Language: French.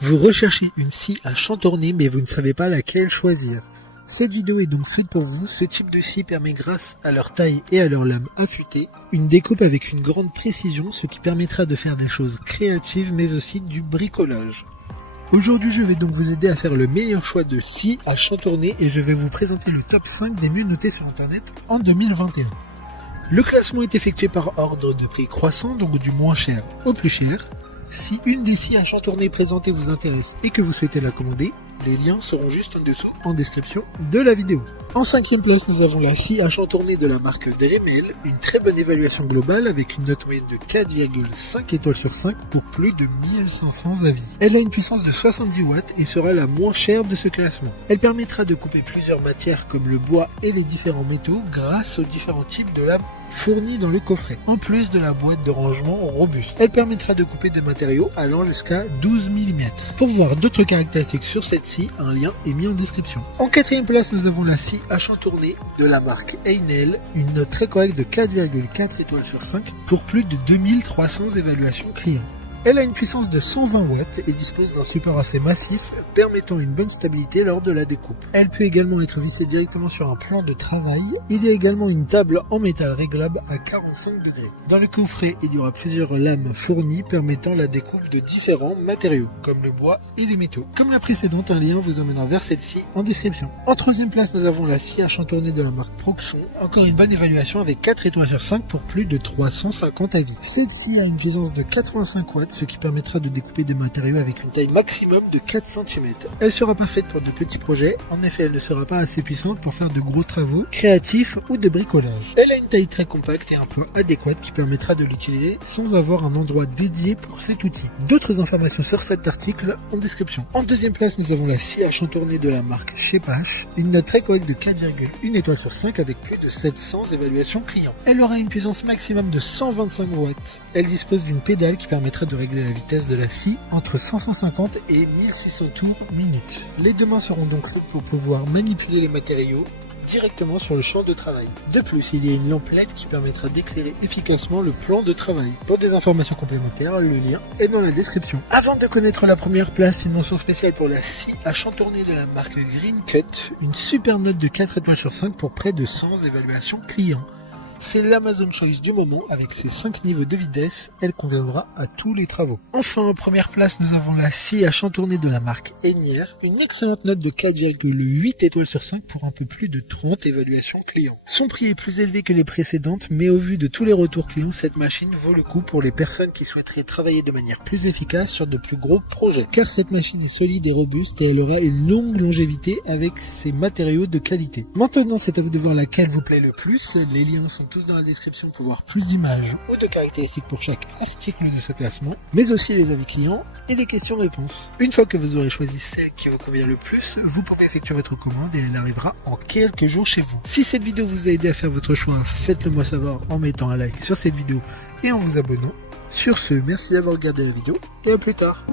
Vous recherchez une scie à chantourner mais vous ne savez pas laquelle choisir. Cette vidéo est donc faite pour vous. Ce type de scie permet, grâce à leur taille et à leur lame affûtée, une découpe avec une grande précision, ce qui permettra de faire des choses créatives mais aussi du bricolage. Aujourd'hui, je vais donc vous aider à faire le meilleur choix de scie à chantourner et je vais vous présenter le top 5 des mieux notés sur internet en 2021. Le classement est effectué par ordre de prix croissant, donc du moins cher au plus cher. Si une des scies à chantourner présentées vous intéresse et que vous souhaitez la commander, les liens seront juste en dessous en description de la vidéo. En 5e place, nous avons la scie à chantourner de la marque Dremel, une très bonne évaluation globale avec une note moyenne de 4,5 étoiles sur 5 pour plus de 1500 avis. Elle a une puissance de 70 watts et sera la moins chère de ce classement. Elle permettra de couper plusieurs matières comme le bois et les différents métaux grâce aux différents types de lames fournies dans le coffret, en plus de la boîte de rangement robuste. Elle permettra de couper des matériaux allant jusqu'à 12 mm. Pour voir d'autres caractéristiques sur cette scie, un lien est mis en description. En 4e place, nous avons la scie à chantourner de la marque Einel, une note très correcte de 4,4 étoiles sur 5 pour plus de 2300 évaluations clients. Elle a une puissance de 120 watts et dispose d'un support assez massif permettant une bonne stabilité lors de la découpe. Elle peut également être vissée directement sur un plan de travail. Il y a également une table en métal réglable à 45 degrés. Dans le coffret, il y aura plusieurs lames fournies permettant la découpe de différents matériaux, comme le bois et les métaux. Comme la précédente, un lien vous emmènera vers cette scie en description. En 3e place, nous avons la scie à chantourner de la marque Proxon. Encore une bonne évaluation avec 4 étoiles sur 5 pour plus de 350 avis. Cette scie a une puissance de 85 watts, ce qui permettra de découper des matériaux avec une taille maximum de 4 cm. Elle sera parfaite pour de petits projets, en effet elle ne sera pas assez puissante pour faire de gros travaux créatifs ou de bricolage. Elle a une taille très compacte et un poids adéquat qui permettra de l'utiliser sans avoir un endroit dédié pour cet outil. D'autres informations sur cet article en description. En 2e place, nous avons la scie à chantourner de la marque Shepash, une note très correcte de 4,1 étoiles sur 5 avec plus de 700 évaluations clients. Elle aura une puissance maximum de 125 watts. Elle dispose d'une pédale qui permettra de régler la vitesse de la scie entre 550 et 1600 tours minute. Les deux mains seront donc faites pour pouvoir manipuler les matériaux directement sur le champ de travail. De plus, il y a une lampe LED qui permettra d'éclairer efficacement le plan de travail. Pour des informations complémentaires, le lien est dans la description. Avant de connaître la première place, une mention spéciale pour la scie à chantourner de la marque Green Cut, une super note de 4 étoiles sur 5 pour près de 100 évaluations clients. C'est l'Amazon Choice du moment avec ses 5 niveaux de vitesse, elle conviendra à tous les travaux. Enfin, en première place, nous avons la scie à chantourner de la marque Enier, une excellente note de 4,8 étoiles sur 5 pour un peu plus de 30 évaluations clients. Son prix est plus élevé que les précédentes, mais au vu de tous les retours clients, cette machine vaut le coup pour les personnes qui souhaiteraient travailler de manière plus efficace sur de plus gros projets. Car cette machine est solide et robuste et elle aura une longue longévité avec ses matériaux de qualité. Maintenant, c'est à vous de voir laquelle vous plaît le plus. Les liens sont tous dans la description pour voir plus d'images ou de caractéristiques pour chaque article de ce classement, mais aussi les avis clients et les questions-réponses. Une fois que vous aurez choisi celle qui vous convient le plus, vous pouvez effectuer votre commande et elle arrivera en quelques jours chez vous. Si cette vidéo vous a aidé à faire votre choix, faites-le moi savoir en mettant un like sur cette vidéo et en vous abonnant. Sur ce, merci d'avoir regardé la vidéo et à plus tard.